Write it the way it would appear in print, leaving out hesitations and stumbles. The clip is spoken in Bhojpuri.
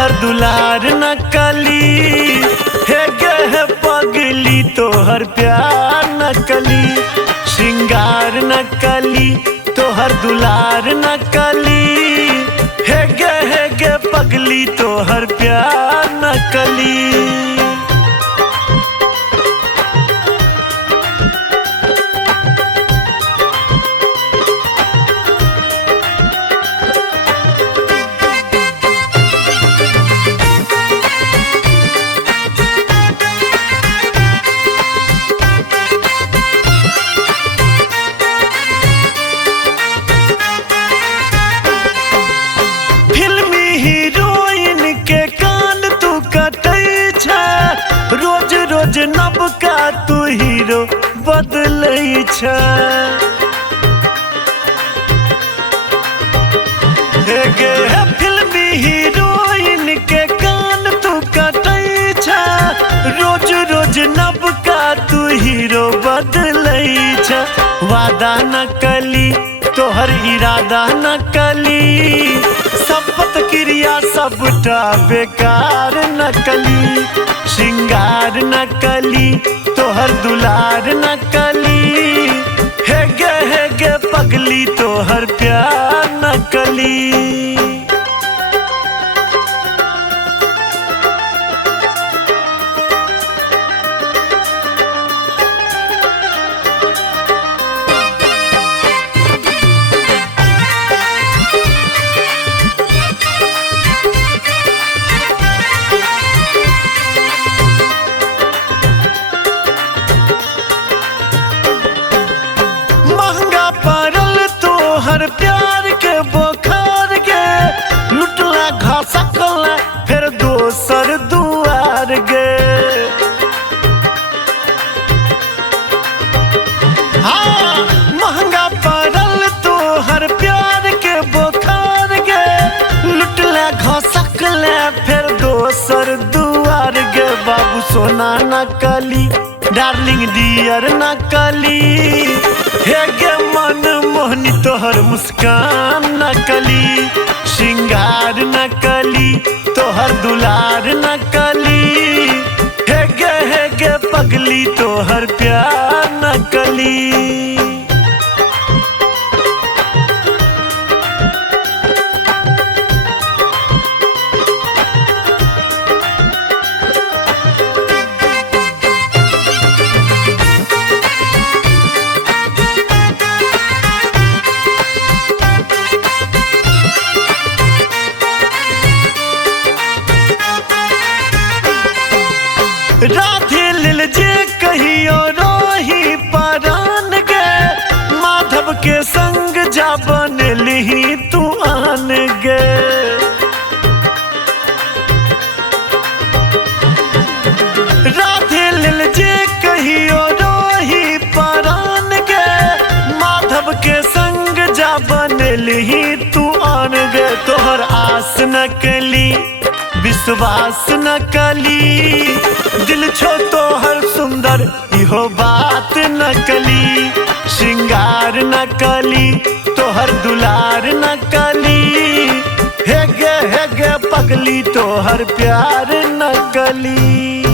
तोहर दुलार नकली, हे गे हे पगली तोहर प्यार नकली। श्रृंगार नकली तोहर दुलार नकली, हे गे पगली तोहर प्यार नकली। रोज रोज नबका तू हीरो बदलै छ, हे गे फिल्मी हीरोइन के कान तू कटै छ। रोज रोज नबका तू हीरो बदलै छ। वादा नकली तोहर इरादा नकली, शपथ क्रिया सबटा बेकार नकली। श्रृंगार नकली तोहर दुलार नकली, हे गे पगली तोहर प्यार नकली। हर प्यार के बोखार गे लुटला घासकला फिर दोसर दुआर गे। हाँ महंगा पड़ल तो हर प्यार के बोखार गे लुटला घासकला फिर दोसर दुआर गे। बाबू सोना नकली डार्लिंग डियर नकली, हे गे मन मोहनी तोहर मुस्कान नकली। श्रृंगार नकली तोहर दुलार नकली, हे गे पगली तोहर प्यार नकली। राधे लिल जे कहियो रोही परान गे, माधव के संग जा बनलही तू आन गे। राधे लिल जे कहियो रोही परान गे, माधव के संग जा बनलही तू आन गे। तोहर आस नकली विश्वास नकली, दिल छो तोहर सुंदर इहो बात नकली। श्रृंगार नकली तोहर दुलार नकली, हे गे पगली तोहर प्यार नकली।